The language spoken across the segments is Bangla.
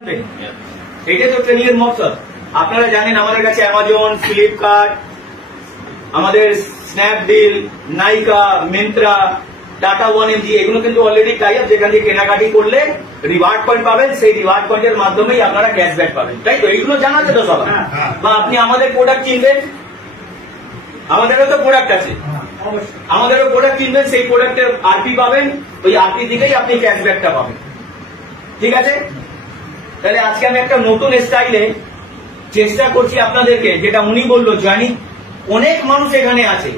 এটাই তো ট্রেনিং এর মকসদ। আপনারা জানেন আমাদের কাছে অ্যামাজন, ফ্লিপকার্ট, আমাদের স্ন্যাপডিল, নাইকা, মিন্ত্রা, টাটা 1mg এগুলো কিন্তু অলরেডি টাই আপ, যেখান থেকে কেনাকাটি করলে রিওয়ার্ড পয়েন্ট পাবেন, সেই রিওয়ার্ড পয়েন্টের মাধ্যমেই আপনারা ক্যাশব্যাক পাবেন, তাই তো? এইগুলো জানা আছে তো সবাই? বা আপনি আমাদের প্রোডাক্ট কিনবেন, আমাদেরও তো প্রোডাক্ট আছে, আমাদেরও প্রোডাক্ট কিনবেন, সেই প্রোডাক্টের আরপি পাবেন, ওই আরপি দিকেই আপনি ক্যাশব্যাকটা পাবেন। ঠিক আছে? তাহলে আজকে আমি একটা নতুন স্টাইলে চেষ্টা করছি আপনাদেরকে, যেটা উনি বললো জানি অনেক মানুষ এখানে আছে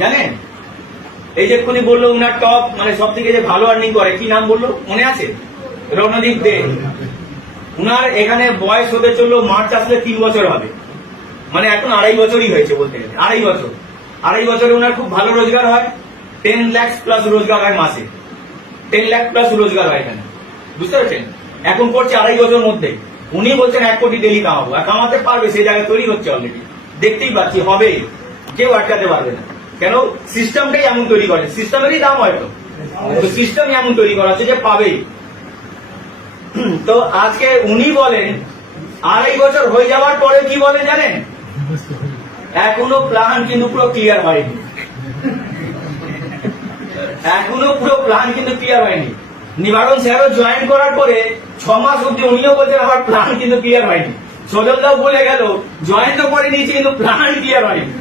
জানেন, এই যে এক্ষুনি বললো উনার টপ মানে সব থেকে যে ভালো আর্নিং করে, কি নাম বললো মনে আছে? রণদীপ দে। উনার এখানে বয়স হতে চললো, মার্চ আসলে 3 বছর হবে, মানে এখন 2.5 বছরই হয়েছে বলতে গেলে, 2.5 বছরে উনার খুব ভালো রোজগার হয়, 10 লাখ প্লাস রোজগার হয় মাসে, 10 লাখ প্লাস রোজগার হয় এখানে, বুঝতে পারছেন? এখন করছে 2.5 বছরের মধ্যে, উনি বলছেন 1 কোটি ডেলি কামাবো, আর কামাতে পারবে, সেই জায়গায় তৈরি হচ্ছে অলরেডি, দেখতেই পাচ্ছি, হবে, কেউ আটকাতে পারবে না। কেন? সিস্টেমটাই এমন তৈরি করে, সিস্টেমেরই দাম হয়তো, তো সিস্টেম এমন তৈরি করা আছে যে পাবে। তো আজকে উনি বলেন 2.5 বছর হয়ে যাওয়ার পরে কি বলেন জানেন? এখনো প্ল্যান কিন্তু পুরো ক্লিয়ার হয়নি, এখনো পুরো প্ল্যান কিন্তু ক্লিয়ার হয়নি। নিবারণ স্যারও জয়েন করার পরে 6 মাস অব্দি উনিও বলছেন আমার প্ল্যান কিন্তু ক্লিয়ার হয়নি। সজলদাও বলে গেল জয়েন তো করে নিয়েছি কিন্তু প্ল্যান ক্লিয়ার হয়নি।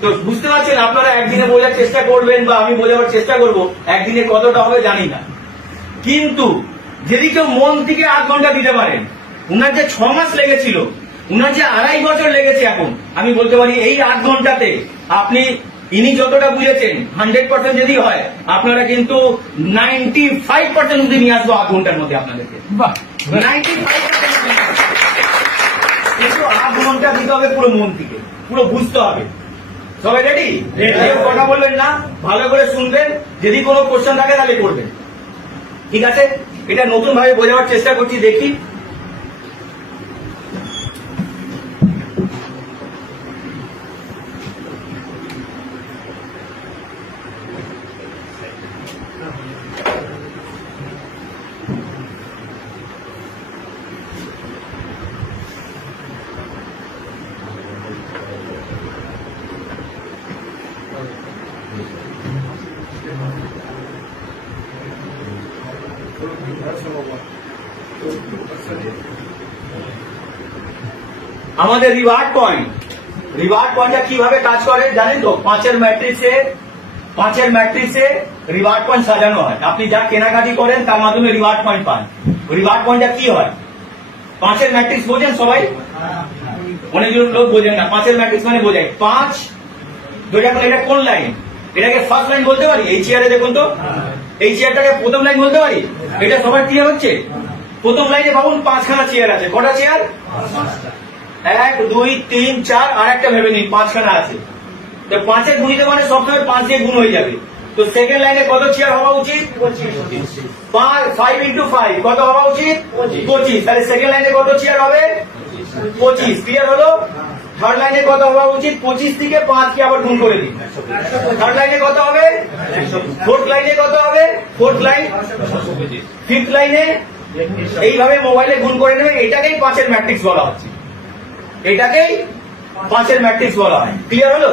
তো বুঝতে পারছেন, আপনারা একদিনে বোঝার চেষ্টা করবেন বা আমি বোঝাবার চেষ্টা করবো, একদিনে কতটা হবে জানি না, কিন্তু যদি কেউ মন থেকে 8 ঘন্টা দিতে পারেন, উনার যে 6 মাস লেগেছিল, উনার যে 2.5 বছর লেগেছে, এখন আমি বলতে পারি এই 8 ঘন্টাতে আপনি ইনি যতটা বুঝেছেন 100% যদি হয়, আপনারা কিন্তু 95% অব্দি নিয়ে আসবো 8 ঘন্টার মধ্যে আপনাদেরকে। 95% কিন্তু 8 ঘন্টা দিতে হবে পুরো মন থেকে, পুরো বুঝতে হবে। সবাই রেডি? কথা বলবেন না, ভালো করে শুনবেন, যদি কোনো কোশ্চেন থাকে তাহলে করবেন, ঠিক আছে? এটা নতুন ভাবে বোঝাবার চেষ্টা করছি, দেখি। আমাদের রিওয়ার্ড পয়েন্টটা কিভাবে কাজ করে জানেন তো? 5-এর ম্যাট্রিক্সে রিওয়ার্ড পয়েন্ট সাজানো হয়। আপনি যা কেনাকাটি করেন তার মাধ্যমে রিওয়ার্ড পয়েন্ট পান। রিওয়ার্ড পয়েন্টটা কি হয়? 5-এর ম্যাট্রিক্স বোঝেন সবাই? অনেক লোক বোঝেন না। 5-এর ম্যাট্রিক্স মানে বোঝায় 5, দেখুন এটা কোন লাইন, এটাকে ফার্স্ট লাইন বলতে পারি। এই চেয়ারে দেখুন তো, এই চেয়ারটাকে প্রথম লাইন বলতে পারি। এটা সবার ক্লিয়ার হচ্ছে? প্রথম লাইনে ভাবুন 5খানা চেয়ার আছে, কটা চেয়ার? 1, 2, 3, 4, আর একটা ভেবে নিন 5খানা আছে। তো 5-এ গুণিতে মানে সবসময় 5 দিয়ে গুণ হয়ে যাবে। তো সেকেন্ড লাইনে কত চেয়ার হওয়া উচিত? 5 ইন্টু 5 কত হওয়া উচিত? 25। তাহলে সেকেন্ড লাইনে কত চেয়ার হবে? 25। ক্লিয়ার হলো? থার্ড লাইনে কত হওয়া উচিত? 25 থেকে 5 কে আবার গুণ করে দিন। থার্ড লাইনে কত হবে? ফোর্থ লাইনে কত হবে? ফোর্থ লাইন, ফিফথ লাইনে এইভাবে মোবাইলে গুণ করে নেবে। এটাকেই 5-এর ম্যাট্রিক্স বলা হচ্ছে, এটাকেই 5-এর ম্যাট্রিক্স বলা হয়। ক্লিয়ার হলো?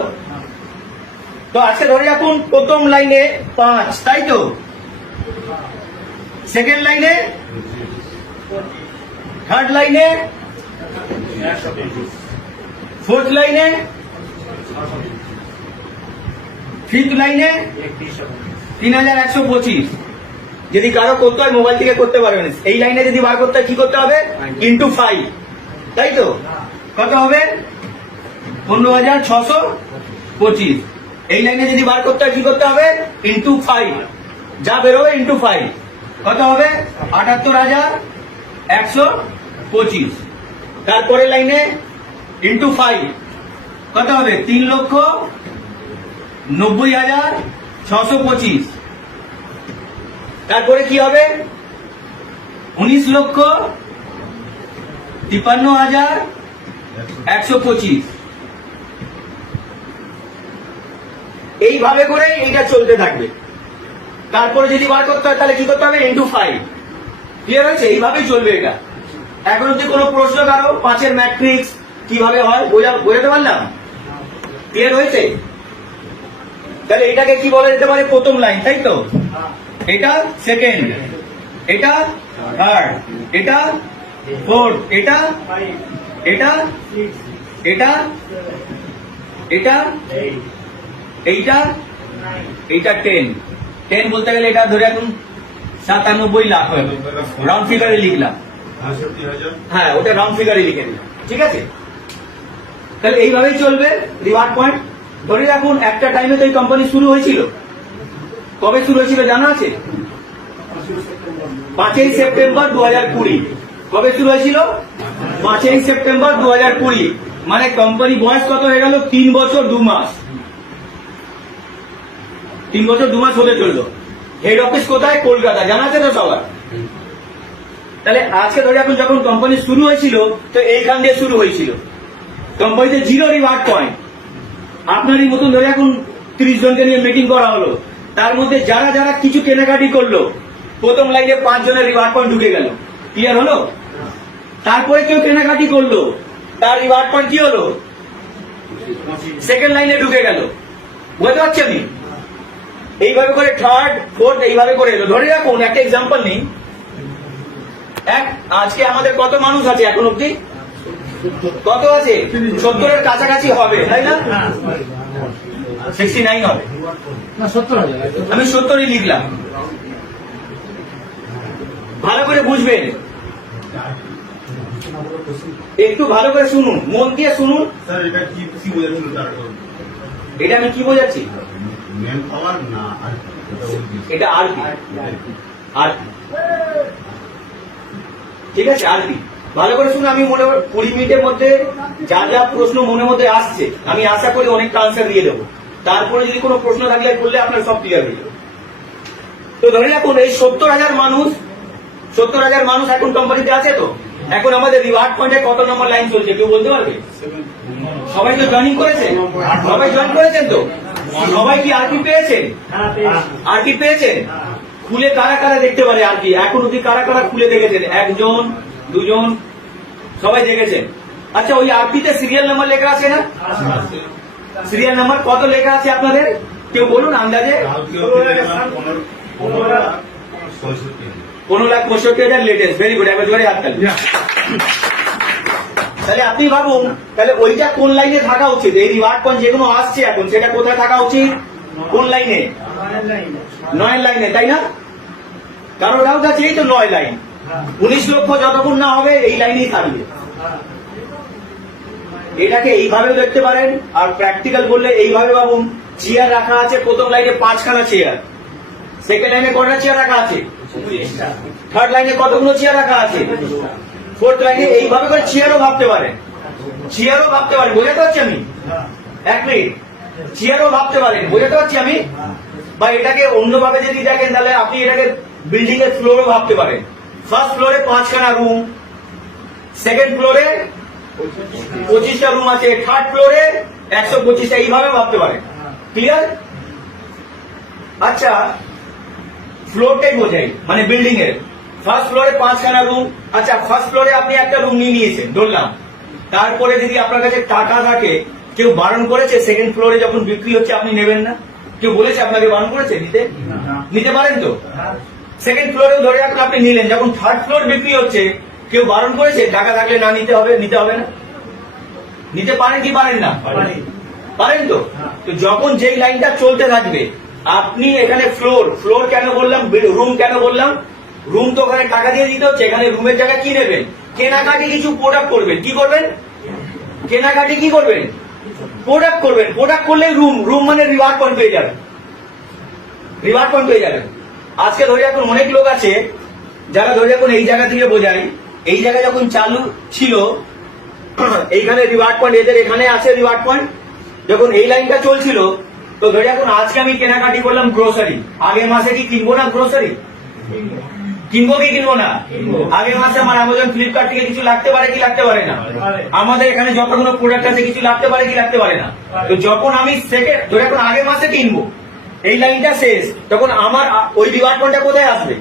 তো আজকে ধরে রাখুন প্রথম লাইনে 5, তাই তো? সেকেন্ড লাইনে, থার্ড লাইনে, ফোর্থ লাইনে, ফিফথ লাইনে 3125। যদি কারো করতে হয় মোবাইল থেকে করতে পারবেন। এই লাইনে যদি বার করতে হয় কি করতে হবে? ইন্টু 5, তাই তো? কত হবে? 15,625। এই লাইনে যদি বার করতে হয় কি করতে হবে? ইন্টু 5, যা বেরোবে ইন্টু 5 কত হবে? 78,125। তারপরে লাইনে ইন্টু 5 কত হবে? 3,90,625। তারপরে কি হবে? 19,53,125। এইভাবে করে এটা চলতে থাকবে। তারপরে যদি বার করতে হয় তাহলে কি করতে হবে? ইন্টু 5। ক্লিয়ার হয়েছে? এইভাবেই চলবে এটা। এখন যদি কোনো প্রশ্ন কারো 5-এর ম্যাট্রিক্স কিভাবে হয় বোঝাতে পারলাম? ক্লিয়ার হয়েছে? তাহলে এটাকে কি বলা যেতে পারে? প্রথম লাইন, তাই তো? এটা সেকেন্ড, এটা থার্ড, এটা ফোর্থ, এটা এটা এটা এটা এইটা এইটা 10 বলতে গেলে এটা ধরে এখন 97 লাখ হবে, রাউন্ড ফিগারে লিখলাম। হ্যাঁ, ওটা রাউন্ড ফিগারে লিখে দিলাম, ঠিক আছে? তাহলে এইভাবেই চলবে রিওয়ার্ড পয়েন্ট। ধরে রাখুন একটা টাইমে তো এই কোম্পানি শুরু হয়েছিল। কবে শুরু হয়েছিল জানা আছে? 5ই সেপ্টেম্বর 2020। কবে শুরু হয়েছিল? 5ই সেপ্টেম্বর 2020। মানে কোম্পানি বয়স কত হয়ে গেল? 3 বছর 2 মাস। 3 বছর 2 মাস হতে চললো। হেড অফিস কোথায়? কলকাতা। জানা আছে তো সবার? তাহলে আজকে ধরে রাখুন যখন কোম্পানি শুরু হয়েছিল তো এইখান দিয়ে শুরু হয়েছিল। কোম্পানিতে 0 রিওয়ার্ড পয়েন্ট। আপনারই মতন ধরে এখন 30 জনকে নিয়ে মিটিং করা হলো, তার মধ্যে যারা যারা কিছু কেনাকাটি করলো প্রথম লাইনে 5 জনের রিওয়ার্ড পয়েন্ট ঢুকে গেল। ক্লিয়ার হলো? তারপরে কেউ কেনাকাটি করলো, তার রিওয়ার্ড পয়েন্ট কি হলো? সেকেন্ড লাইনে ঢুকে গেল। বুঝতে পারছি আমি? এইভাবে করে থার্ড ফোর্থ এইভাবে করে এলো। ধরে রাখুন একটা এক্সাম্পল নেই, আজকে আমাদের কত মানুষ আছে এখন অব্দি? কত আছে? 70-এর কাছাকাছি হবে, তাই না? 69 হবে। আমি 70-ই লিখলাম। ভালো করে বুঝবেন, একটু ভালো করে শুনুন, মন দিয়ে শুনুন। এটা আমি কি বোঝাচ্ছি? এটা আরপি, ঠিক আছে? আরপি ভালো করে শুনুন। আমি মনে 20 মিনিটের মধ্যে যা যা প্রশ্ন মনের মধ্যে আসছে আমি আশা করি অনেকটা আনসার দিয়ে দেবো। তারপরে যদি কোনো প্রশ্ন থাকলে বললে আপনার সব ক্লিয়ার হয়ে যাবে। তো ধরে রাখুন এই 70,000 মানুষ এখন কোম্পানিতে আছে। তো এখন আমাদের রিওয়ার্ড পয়েন্টে কত নম্বর লাইন চলছে কেউ বলতে পারবে? সবাই তো জয়েনিং করেছেন, সবাই জয়েন করেছেন তো? সবাই কি আরপি পেয়েছেন? আরপি পেয়েছেন? খুলে কারা কারা দেখতে পারে আরপি? এখন অব্দি কারা কারা খুলে দেখেছেন? 1 জন 2 জন সবাই দেখেছেন। আচ্ছা, ওই আরপিতে সিরিয়াল নাম্বার লেখা আছে না? সিরিয়াল নাম্বার কত লেখা আছে আপনাদের? কেউ বলুন আন্দাজে। 15,65,000 লেটেস্ট। ভেরি গুড, একবার জোরে হাত তালি। তাহলে আপনি ভাবুন, তাহলে ওইটা কোন লাইনে থাকা উচিত? এই রিওয়ার্ড পয়েন্ট যেগুলো আসছে এখন সেটা কোথায় থাকা উচিত? কোন লাইনে? 9 লাইনে, তাই না? কারো ডাউট আছে? এই তো 9 লাইন। 19 লক্ষ যতক্ষণ না হবে এই লাইনেই থাকবে। এটাকে এইভাবেও দেখতে পারেন, আর প্র্যাকটিক্যাল বললে এইভাবে ভাবুন। চেয়ার রাখা আছে প্রথম লাইনে 5খানা চেয়ার, সেকেন্ড লাইনে কটা চেয়ার রাখা আছে? থার্ড লাইনে কতগুলো চেয়ার রাখা আছে? ফোর্থ লাইনে। এইভাবে করে চেয়ারও ভাবতে পারেন, চেয়ারও ভাবতে পারেন। বোঝাতে পারছি আমি? 1 মিনিট, চেয়ারও ভাবতে পারেন, বোঝাতে পারছি আমি? বা এটাকে অন্যভাবে যদি দেখেন তাহলে আপনি এটাকে বিল্ডিং এর ফ্লোরও ভাবতে পারেন। ফার্স্ট ফ্লোরে 5খানা রুম, সেকেন্ড ফ্লোরে 25টা রুম আছে, থার্ড ফ্লোরে 125টা, এইভাবে ভাবতে পারেন। ক্লিয়ার? আচ্ছা, ফ্লোরটাই বোঝাই, মানে বিল্ডিং এর ফার্স্ট ফ্লোরে 5খানা রুম। আচ্ছা, ফার্স্ট ফ্লোরে আপনি একটা রুম নিয়ে নিয়েছেন ধরলাম, তারপরে যদি আপনার কাছে টাকা থাকে, কেউ বারণ করেছে সেকেন্ড ফ্লোরে যখন বিক্রি হচ্ছে আপনি নেবেন না? কেউ বলেছে আপনাকে বারণ করেছে নিতে? নিতে পারেন তো? সেকেন্ড ফ্লোরেও ধরে রাখুন আপনি নিলেন, যখন থার্ড ফ্লোর বিক্রি হচ্ছে কেউ বারণ করেছে টাকা থাকলে না নিতে হবে? নিতে হবে না? নিতে পারেন কি পারেন না? পারেন তো? তো যখন যেই লাইনটা চলতে থাকবে আপনি এখানে ফ্লোর কেন বললাম, রুম কেন বললাম? রুম তো ওখানে টাকা দিয়ে দিতে হচ্ছে, এখানে রুমের জায়গায় কি নেবেন? কেনাকাটি কিছু প্রোডাক্ট করবেন। কি করবেন? কেনাকাটি কি করবেন? প্রোডাক্ট করবেন। প্রোডাক্ট করলে রুম মানে রিওয়ার্ড পয়েন্ট পেয়ে যাবেন, রিওয়ার্ড পয়েন্ট পেয়ে যাবেন। আজকে ধরে এখন অনেক লোক আছে যারা ধরে এখন এই জায়গা থেকে বোঝাই, এই জায়গা যখন চালু ছিল এইখানে রিওয়ার্ড পয়েন্ট, এদের এখানে আছে রিওয়ার্ড পয়েন্ট। যখন এই লাইনটা চলছিল তো ধরে এখন আজকে আমি কেনাকাটি করলাম গ্রোসারি, আগের মাসে কি কিনবো না গ্রোসারি? কিনবো কি কিনবো না? আগের মাসে আমার অ্যামাজন ফ্লিপকার্ট থেকে কিছু লাগতে পারে কি লাগতে পারে না? আমাদের এখানে যতগুলো প্রোডাক্ট আছে কিছু লাগতে পারে কি লাগতে পারে না? তো যখন আমি সেকেন্ড ধরে এখন আগের মাসে কিনবো, এই লাইনটা শেষ, তখন আমার ওই রিওয়ার্ড পয়েন্টটা কোথায় আসবে?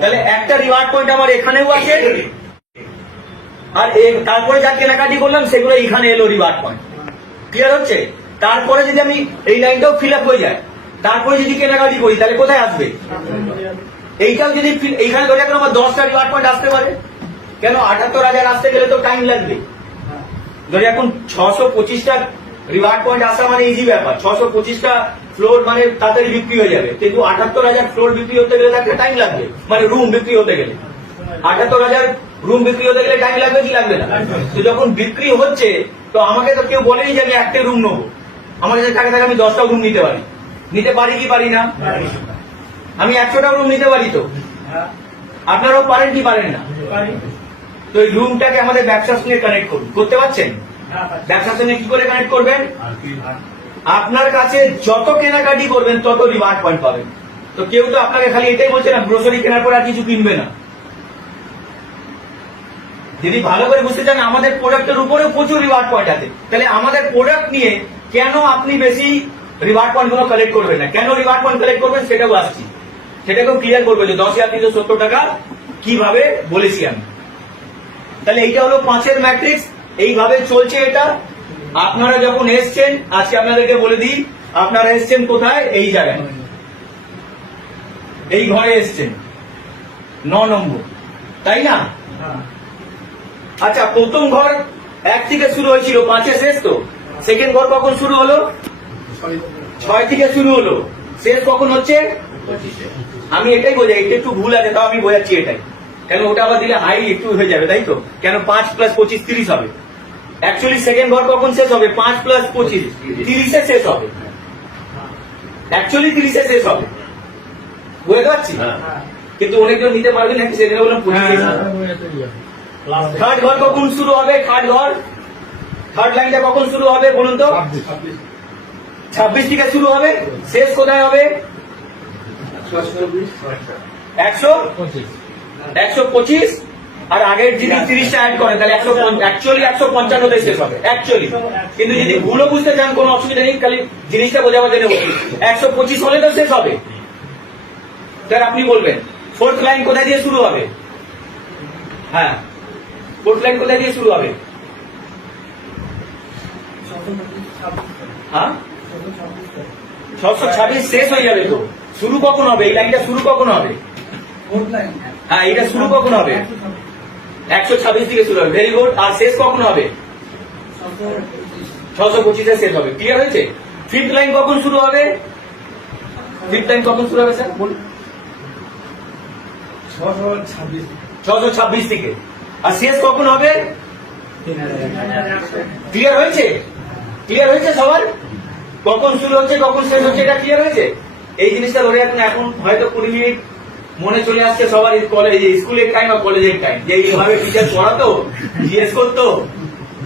তাহলে একটা রিওয়ার্ড পয়েন্ট আমার এখানেও আছে, আর তারপরে যা কেনাকাটি করলাম সেগুলো এইখানে এলো রিওয়ার্ড পয়েন্ট। ক্লিয়ার হচ্ছে? তারপরে যদি আমি এই লাইনটাও ফিল আপ হয়ে যায়, তারপরে যদি কেনাকাটি করি তাহলে কোথায় আসবে? এইটাও যদি এইখানে ধরে এখন আমার 10টা রিওয়ার্ড পয়েন্ট আসতে পারে, কেন 78,000 আসতে গেলে তো টাইম লাগবে। ধরে এখন 625টা রিওয়ার্ড পয়েন্ট আসা মানে ইজি ব্যাপার, 625টা ফ্লোর মানে তাড়াতাড়ি বিক্রি হয়ে যাবে, কিন্তু 78,000 ফ্লোর বিক্রি হতে গেলে একটা টাইম লাগবে, মানে রুম বিক্রি হতে গেলে 78,000 রুম বিক্রি হতে গেলে টাইম লাগবে কি লাগবে না? তো যখন বিক্রি হচ্ছে তো আমাকে তো কেউ বলেনি যে আমি একটা রুম নেবো, আমার কাছে টাকা থাকে আমি 10টা রুম নিতে পারি, নিতে পারি কি পারি না? আমি 100টা রুম নিতে পারি, তো আপনারাও পারেন কি পারেন না? তো এই রুমটাকে আমাদের ব্যবসার সঙ্গে কানেক্ট করুন, করতে পারছেন? ব্যবসার সঙ্গে কি করে কানেক্ট করবেন? আপনার কাছে যত কেনাকাটি করবেন তত রিওয়ার্ড পয়েন্ট পাবেন। তো কেউ তো আপনাকে খালি এটাই বলছে না গ্রোসারি কেনার পর আর কিছু কিনবে না। যদি ভালো করে বুঝতে চান আমাদের প্রোডাক্টের উপরেও প্রচুর রিওয়ার্ড পয়েন্ট আছে, তাহলে আমাদের প্রোডাক্ট নিয়ে কেন আপনি বেশি রিওয়ার্ড পয়েন্ট গুলো কালেক্ট করবেন না, কেন রিওয়ার্ড পয়েন্ট কালেক্ট করবেন সেটাও আসছি, সেটাকেও ক্লিয়ার করবে যে 10,370 টাকা কিভাবে বলেছি আমি। তাহলে এইটা হলো 5-এর ম্যাট্রিক্স, এইভাবে চলছে এটা। আপনারা যখন এসছেন, আজকে আপনাদেরকে বলে দিই, আপনারা এসছেন কোথায়? এই জায়গায়, এই ঘরে এসছেন 9 নম্বর, তাই না? আচ্ছা, প্রথম ঘর 1 থেকে শুরু হয়েছিল, 5-এ শেষ, তো সেকেন্ড ঘর কখন শুরু হলো? 6 থেকে শুরু হলো, শেষ কখন হচ্ছে? আমি এটাই বোঝাই, এটা একটু ভুল আছে, তাও আমি বোঝাচ্ছি এটাই, কেন ওটা আবার দিলে হাই একটু হয়ে যাবে, তাই তো? কেন 5 + 25 30 হবে। অ্যাকচুয়ালি সেকেন্ড ঘর কখন শেষ হবে? 5 + 25 30-এ শেষ হবে, অ্যাকচুয়ালি 30-এ শেষ হবে, বুঝতে পারছি? কিন্তু অনেকজন নিতে পারবেন না, সেজন্য বললাম 25। থার্ড ঘর কখন শুরু হবে? থার্ড ঘর, থার্ড লাইনটা কখন শুরু হবে বলুন তো? 26 থেকে শুরু হবে, শেষ কোথায় হবে? 125, আর আগের যদি 30টা অ্যাড করেন তাহলে 155 শেষ হবে অ্যাকচুয়ালি। কিন্তু যদি ভুলও বুঝতে চান কোনো অসুবিধা নেই, খালি জিনিসটা বোঝাবার জন্য বলছি 125 হলে তো শেষ হবে। স্যার আপনি বলবেন ফোর্থ লাইন কোথায় দিয়ে শুরু হবে? হ্যাঁ, ফোর্থ লাইন কোথায় দিয়ে শুরু হবে? হ্যাঁ, 626 শেষ হয়ে যাবে, তো শুরু কখন হবে? এই লাইনটা শুরু কখন হবে? হ্যাঁ, এটা শুরু কখন হবে? 126 থেকে শুরু হবে, ভেরি গুড। আর শেষ কখন হবে? 625-এ শেষ হবে, ক্লিয়ার হয়েছে? ফিফথ লাইন কখন শুরু হবে? ফিফথ লাইন কখন শুরু হবে স্যার বলুন? 626 থেকে। আর শেষ কখন হবে? ক্লিয়ার হয়েছে? ক্লিয়ার হয়েছে সবার? কখন শুরু হচ্ছে কখন শেষ হচ্ছে এটা ক্লিয়ার হয়েছে? এই জিনিসটা ধরে রাখুন, এখন হয়তো 20 মিনিট মনে চলে আসছে সবার, কলেজে স্কুলের টাইম বা কলেজের টাইম, যে এইভাবে টিচার পড়াতো জিজ্ঞেস করতো,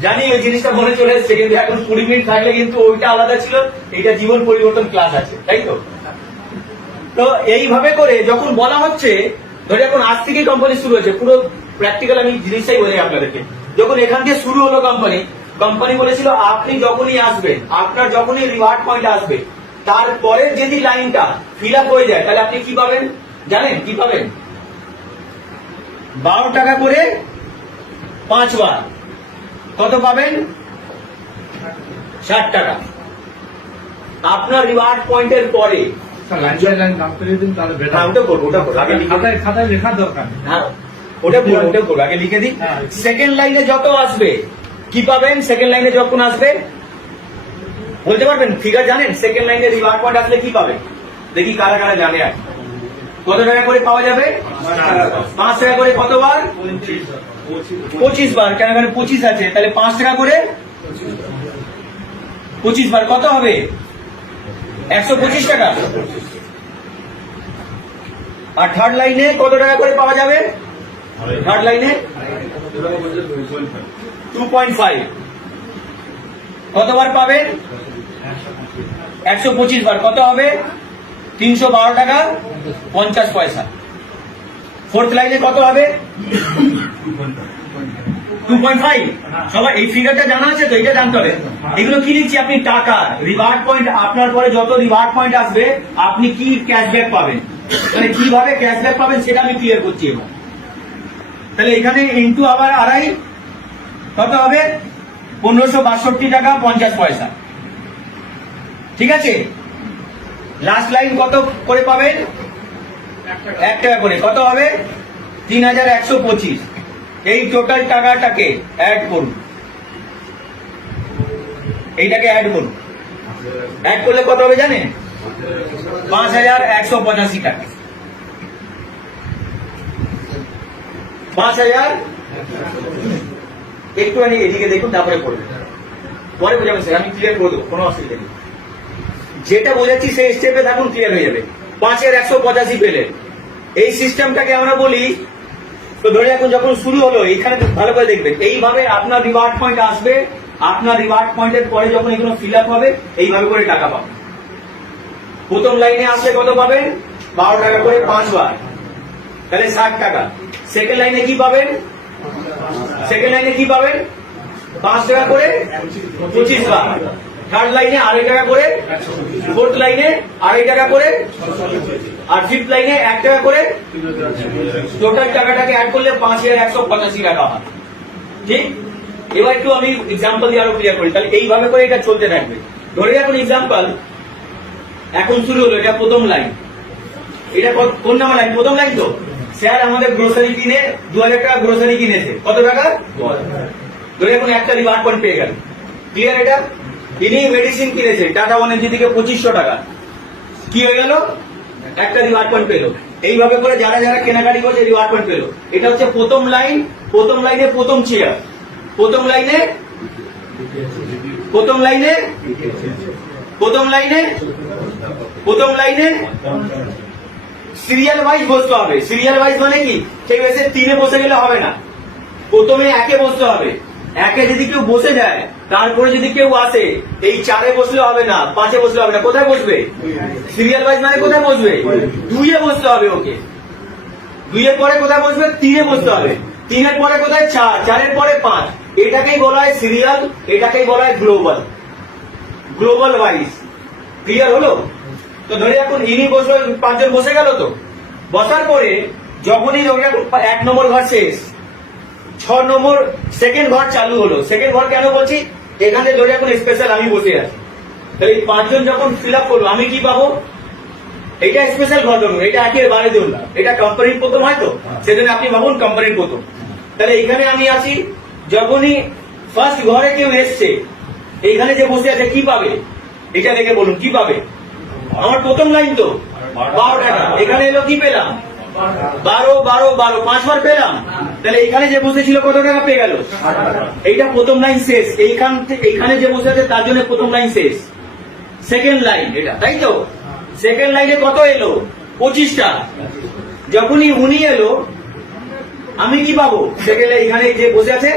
জানি ওই জিনিসটা মনে চলে এসছে, কিন্তু এখন 20 মিনিট থাকলে কিন্তু ওইটা আলাদা ছিল, এটা জীবন পরিবর্তন ক্লাস আছে, তাই তো? তো এইভাবে করে যখন বলা হচ্ছে, ধরে এখন আজ থেকে কোম্পানি শুরু হয়েছে, পুরো প্র্যাকটিক্যাল আমি জিনিসটাই বলি আপনাদেরকে। যখন এখান থেকে শুরু হলো কোম্পানি বলেছিল আপনি যখনই আসবেন, আপনার যখনই রিওয়ার্ড পয়েন্ট আসবে, তারপরে যদি লাইনটা ফিল আপ হয়ে যায় তাহলে আপনি কি পাবেন জানেন? কি পাবেন? 12 টাকা করে 5 বার, কত পাবেন? 60 টাকা। আপনার রিওয়ার্ড পয়েন্টের পরে খাতায় লেখার দরকার। হ্যাঁ, ওটা করবো, আগে লিখে দিই। সেকেন্ড লাইনে যত আসবে কি পাবেন? সেকেন্ড লাইনে যখন আসবে বলতে পারবেন? ফিগার জানেন? সেকেন্ড লাইনে রিওয়ার্ড পয়েন্ট আসলে কি পাবেন? দেখি কারা কারা জানে। আর কত টাকা করে পাওয়া যাবে? 5 টাকা করে কতবার? 25 বার। কেন এখানে 25 আছে, তাহলে 5 টাকা করে 25 বার, কত হবে? 125 টাকা। আর থার্ড লাইনে কত টাকা করে পাওয়া যাবে? থার্ড লাইনে 2.5, কতবার পাবেন? 125 বার, কত হবে? 312 টাকা 50 পয়সা। ফোর্থ লাইনে কত হবে? 2.5। সবাই এই ফিগারটা জানা আছে তো? এটা জানতে হবে। এগুলো কি লিখছি? আপনি টাকা রিওয়ার্ড পয়েন্ট, আপনার পরে যত রিওয়ার্ড পয়েন্ট আসবে আপনি কি ক্যাশব্যাক পাবেন, মানে কিভাবে ক্যাশব্যাক পাবেন সেটা আমি ক্লিয়ার করছি এবার। তাহলে এখানে ইন্টু আবার 2.5, কত হবে? 1562 টাকা 50 পয়সা। ঠিক আছে, লাস্ট লাইন কত করে পাবেন? 1 টাকা করে। কত হবে? 3125। এই টোটাল টাকাটাকে অ্যাড করুন, এইটাকে অ্যাড করুন। অ্যাড করলে কত হবে জানেন? 5185 টাকা। 5000। একটুখানি এদিকে দেখুন, তারপরে করবেন, পরে বোঝাবেন স্যার, আমি ক্লিয়ার করে দেবো, কোনো অসুবিধা নেই। যেটা বোঝাচ্ছি সেই স্টেপে থাকুন, ক্লিয়ার হয়ে যাবে। 5185 পেলে এই সিস্টেমটাকে আমরা বলি, তো ধরে রাখুন যখন শুরু হলো, এখানে ভালো করে দেখবেন, এইভাবে আপনার রিওয়ার্ড পয়েন্ট আসবে। আপনার রিওয়ার্ড পয়েন্টের পরে যখন এগুলো ফিল আপ হবে, এইভাবে করে টাকা পাবেন। প্রথম লাইনে আসলে কত পাবেন? 12 টাকা করে 5 বার, তাহলে 60 টাকা। সেকেন্ড লাইনে কি পাবেন? সেকেন্ড লাইনে কি পাবেন? 5 টাকা করে 25 বার। থার্ড লাইনে 2.5 টাকা করে, ফোর্থ লাইনে 2.5 টাকা করে, আর ফিফথ লাইনে 1 টাকা করে। টোটাল টাকাটাকে অ্যাড করলে 5185 টাকা হয়। ঠিক, এবার একটু আমি এক্সাম্পল দিয়ে আরো ক্লিয়ার করি, তাহলে এইভাবে করে এটা চলতে থাকবে। ধরে রাখুন এক্সাম্পল, এখন শুরু হলো, এটা প্রথম লাইন। এটা কোন নাম্বার লাইন? প্রথম লাইন তো। স্যার আমাদের গ্রোসারি কিনে 2000 টাকা গ্রোসারি কিনেছে, কত টাকা? ধরে এখন একটা রিওয়ার্ড পয়েন্ট পেয়ে গেল। ক্লিয়ার? এটা ইনি মেডিসিন কিনেছে টাটা 1mg থেকে 2500 টাকা, কি হয়ে গেল? একটা রিওয়ার্ড পয়েন্ট পেলো। এইভাবে করে যারা যারা কেনাকাটি করছে রিওয়ার্ড পয়েন্ট পেলো। এটা হচ্ছে প্রথম লাইন। প্রথম লাইনে প্রথম চেয়ার, প্রথম লাইনে, প্রথম লাইনে, প্রথম লাইনে, প্রথম লাইনে সিরিয়াল ওয়াইজ বসতে হবে। সিরিয়াল ওয়াইজ মানে কি? ঠিক আছে, 3-এ বসে গেলে হবে না, প্রথমে 1-এ বসতে হবে। 1-এ যদি কেউ বসে যায়, তারপরে যদি কেউ আসে, এই 4-এ বসলে হবে না, 5-এ বসলে হবে না। কোথায় বসবে? সিরিয়াল ওয়াইজ মানে কোথায় বসবে? 2-এ বসতে হবে ওকে। 2-এর পরে কোথায় বসবে? 3-এ বসতে হবে। 3-এর পরে কোথায়? 4, 4-এর পরে 5। এটাকেই বলা হয় সিরিয়াল, এটাকেই বলা হয় গ্লোবাল, গ্লোবাল ওয়াইজ। ক্লিয়ার হলো? তো ধরে এখন ইনি বসলো, 5 জন বসে গেল। তো বসার পরে যখনই ধরে এখন 1 নম্বর ঘর শেষ, 6 নম্বর সেকেন্ড ঘর চালু হলো। সেকেন্ড ঘর কেন বলছি? এখানে ধরে এখন স্পেশাল আমি বসে আছি, তাহলে এই 5 জন যখন ফিল আপ করবো, আমি কি পাবো? এটা স্পেশাল ঘর ধরুন, এটা 1-এর বাইরে ধরুন, এটা কোম্পানির প্রথম হয়, তো সেজন্য আপনি ভাবুন কোম্পানির প্রথম। তাহলে এখানে আমি আছি, যখনই ফার্স্ট ঘরে কেউ এসছে, এইখানে যে বসে আছে কি পাবে? এটা দেখে বলুন কি পাবে? আমার প্রথম লাইন তো 12 টাকা। এখানে এলো কি পেলাম? 12, 12, 12, 5 বার পেলাম। তাহলে এখানে যে বসেছিল কত টাকা পেয়ে গেল? এইটা প্রথম লাইন শেষ। এইখানে যে বসে আছে তার জন্য প্রথম লাইন শেষ। সেকেন্ড লাইন এটা, তাই তো? সেকেন্ড লাইনে কত এলো? 25টা। যখনই উনি এলো, আমি কি পাবো? সেকেন্ড লাইন এখানে যে বসে আছে।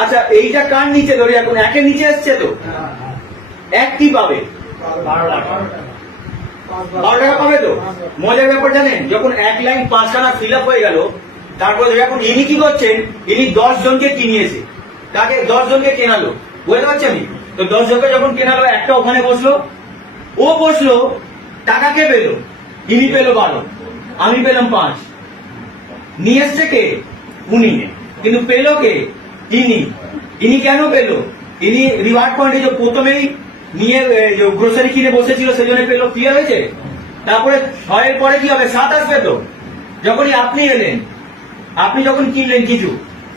আচ্ছা, এইটা কার নিচে? ধরে এখন 1-এর নিচে এসছে, তো 1 কি পাবে? 12 টাকা পাবে। তো মজার ব্যাপার জানেন, যখন 1 লাইন 5 টাকা ফিল আপ হয়ে গেল, তারপরে এখন ইনি কি করছেন? ইনি 10 জনকে কিনিয়েছে, তাকে 10 জনকে কেনালো। বুঝতে পারছি আমি? তো 10 জনকে যখন কেনালো, একটা ওখানে বসলো, ও বসলো, টাকা কে পেলো? ইনি পেলো 12, আমি পেলাম 5। নিয়ে এসছে কে? উনি, কিন্তু পেলো কে? ইনি। ইনি কেন পেলো? ইনি রিওয়ার্ড পয়েন্টে যে প্রথমেই নিয়ে গ্রোসারি কিনে বসেছিল, সেজন্য পেলো। ক্লিয়ার হয়েছে? তারপরে 6-এর পরে কি হবে? 7 আসবে। তো যখনই আপনি এলেন, আপনি যখন কিনলেন কিছু,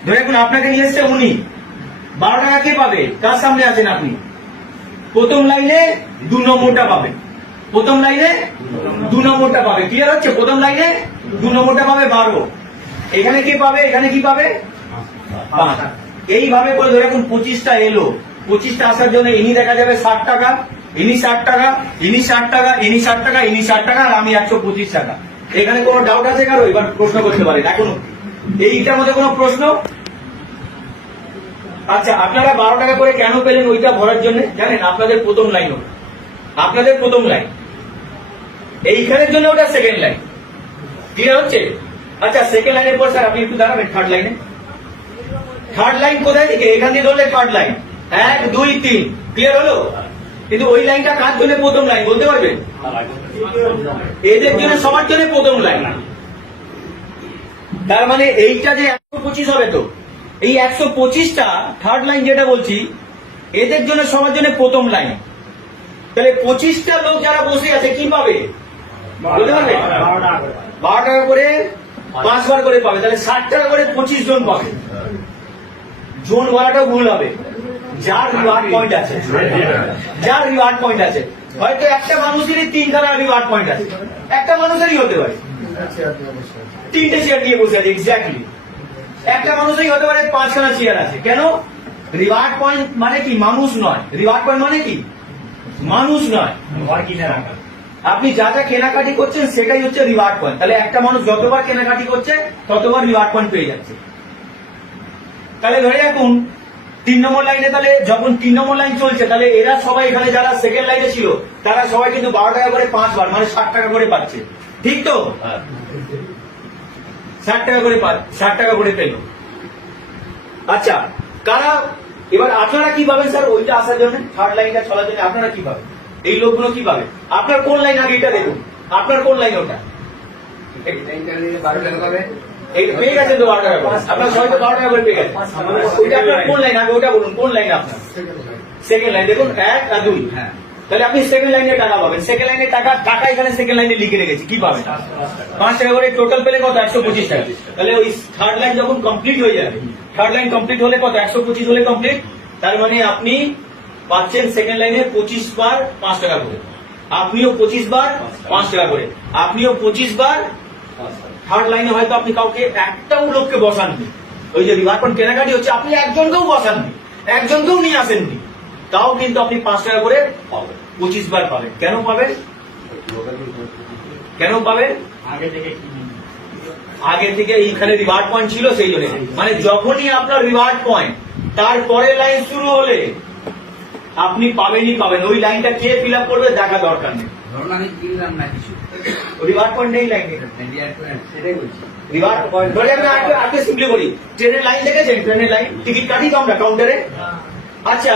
ধরে এখন আপনাকে নিয়ে এসছে উনি, 12 টাকা কে পাবে? কার সামনে আছেন আপনি? প্রথম লাইনে 2 নম্বরটা পাবে। প্রথম লাইনে 2 নম্বরটা পাবে। ক্লিয়ার হচ্ছে? প্রথম লাইনে 2 নম্বরটা পাবে 12। এখানে কি পাবে? এখানে কি পাবে? 5। এইভাবে করে ধরে এখন 25টা এলো। 25টা আসার জন্য ইনি দেখা যাবে 60 টাকা, ইনি 60 টাকা, ইনি 60 টাকা, ইনি 60 টাকা, ইনি 60 টাকা, আর আমি 125 টাকা। এখানে কোনো ডাউট আছে কারো? এবার প্রশ্ন করতে পারেন এখন। এইটার মধ্যে কোনো প্রশ্ন? আচ্ছা, আপনারা 12 টাকা করে কেন পেলেন ওইটা ভরার জন্য? জানেন, আপনাদের প্রথম লাইন ওটা, আপনাদের প্রথম লাইন। এইখানের জন্য ওটা সেকেন্ড লাইন। ক্লিয়ার হচ্ছে? আচ্ছা, সেকেন্ড লাইনের পর স্যার আপনি একটু দাঁড়াবেন থার্ড লাইনে। থার্ড লাইন কোথায় থেকে? এখান দিয়ে ধরলে থার্ড লাইন, 1, 2, 3। ক্লিয়ার হলো? কিন্তু ওই লাইনটা কার জন্য প্রথম লাইন বলতে পারবেন? এদের জন্য, সবার জন্য প্রথম লাইন। তার মানে এইটা যে 125 হবে, তো এই 125টা থার্ড লাইন যেটা বলছি, এদের জন্য সবার জন্য প্রথম লাইন। তাহলে 25টা লোক যারা বসে আছে কি পাবে বলতে পারবে? 12 টাকা করে 5 বার করে পাবে, তাহলে 60 টাকা করে 25 জন পাবে। জোন বলাটাও ভুল হবে। যার রিওয়ার্ড পয়েন্ট আছে, যার রিওয়ার্ড পয়েন্ট আছে, হয়তো একটা মানুষেরই 3খানা রিওয়ার্ড পয়েন্ট আছে, একটা মানুষেরই হতে পারে 3টে চেয়ার নিয়ে বসে আছে, এক্স্যাক্টলি একটা মানুষেরই হতে পারে 5খানা চেয়ার আছে। কেন? রিওয়ার্ড পয়েন্ট মানে কি? মানুষ নয়। রিওয়ার্ড পয়েন্ট মানে কি? মানুষ নয়। আপনি যা যা কেনাকাটি করছেন সেটাই হচ্ছে রিওয়ার্ড পয়েন্ট। তাহলে একটা মানুষ যতবার কেনাকাটি করছে ততবার রিওয়ার্ড পয়েন্ট পেয়ে যাচ্ছে। তাহলে ধরে রাখুন 3 নম্বর লাইনে, তাহলে যখন 3 নম্বর লাইন চলছে, তাহলে এরা সবাই এখানে যারা সেকেন্ড লাইনে ছিল তারা সবাই কিন্তু 12 টাকা করে 5 বার মানে 60 টাকা করে পাচ্ছে, ঠিক তো? 60 টাকা করে 60 টাকা করে পেল। আচ্ছা, কারা এবার আপনারা কি পাবেন স্যার ওইটা আসার জন্য, থার্ড লাইনটা চলার জন্য আপনারা কি পাবেন? এই লোকগুলো কি পাবে? আপনার কোন লাইন আগে এটা দেখুন, আপনার কোন লাইন ওটা? এই পেয়ে গেছেন তো 12 টাকা করে, আপনার সবাই তো 12 টাকা করে পেয়ে গেছেন। ওইটা আপনার কোন লাইন আগে ওটা বলুন, কোন লাইন আপনার? সেকেন্ড লাইন দেখুন, 1 আর 2। তাহলে আপনি সেকেন্ড লাইনে টাকা পাবেন। সেকেন্ড লাইনে টাকা এখানে সেকেন্ড লাইনে লিখে রেখেছি, কি পাবেন? 5 টাকা করে টোটাল পেলে কত? 125 টাকা। তাহলে ওই থার্ড লাইন যখন কমপ্লিট হয়ে যাবে, থার্ড লাইন কমপ্লিট হলে কত? 125 হলে কমপ্লিট। তার মানে আপনি পাচ্ছেন সেকেন্ড লাইনে 25 বার 5 টাকা করে, আপনিও 25 বার 5 টাকা করে, আপনিও 25 বার। থার্ড লাইনে হয়তো আপনি কাউকে একটাও লোককে বসাননি, ওই যে রিওয়ার্ড পয়েন্ট কেনাকাটি হচ্ছে আপনি একজনকেও বসাননি, একজনকেও নিয়ে আসেননি, তাও কিন্তু আপনি 5 টাকা করে পাবেন, 25 বার পাবেন। কেন পাবেন? কেন পাবেন? আগে থেকে এইখানে রিওয়ার্ড পয়েন্ট ছিল সেই জন্য। মানে যখনই আপনার রিওয়ার্ড পয়েন্ট তারপরে লাইন শুরু হলে আপনি পাবেনই পাবেন। ওই লাইনটা কে ফিল আপ করবে দেখা দরকার নেই। ধরুন আমি কিনলাম না কিছু, রিওয়ার্ড পয়েন্ট নেই লাইনে, সেটাই বলছি। রিওয়ার্ড পয়েন্ট ধরে আমি আগে সিম্পলি করি। ট্রেনের লাইন দেখেছেন? ট্রেনের লাইন টিকিট কাটি তো আমরা কাউন্টারে। আচ্ছা,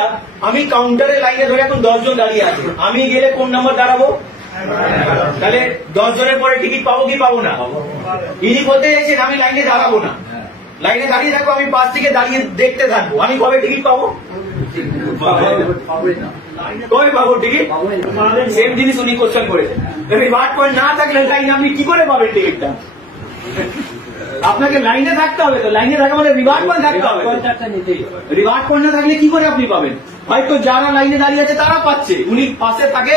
আমি কাউন্টারে লাইনে ধরে এখন 10 জন দাঁড়িয়ে আছে, আমি গেলে কোন নাম্বার দাঁড়াবো? তাহলে 10 জনের পরে টিকিট পাবো কি পাবো না? ইনি বলতে চাইছেন আমি লাইনে দাঁড়াবো না, লাইনে দাঁড়িয়ে থাকবো, আমি পাশ থেকে দাঁড়িয়ে দেখতে থাকবো, আমি কবে টিকিট পাবো? কবে পাবো টিকিট? সেম জিনিস উনি কোশ্চেন করেছেন। রিওয়ার্ড পয়েন্ট না থাকলে লাইনে আপনি কি করে পাবেন টিকিটটা? আপনাকে লাইনে থাকতে হবে, তো লাইনে থাকা মানে রিওয়ার্ড পয়েন্ট থাকতে হবে। রিওয়ার্ড পয়েন্ট না থাকলে কি করে আপনি পাবেন? হয়তো যারা লাইনে দাঁড়িয়ে আছে তারা পাচ্ছে, উনি পাশে থাকে,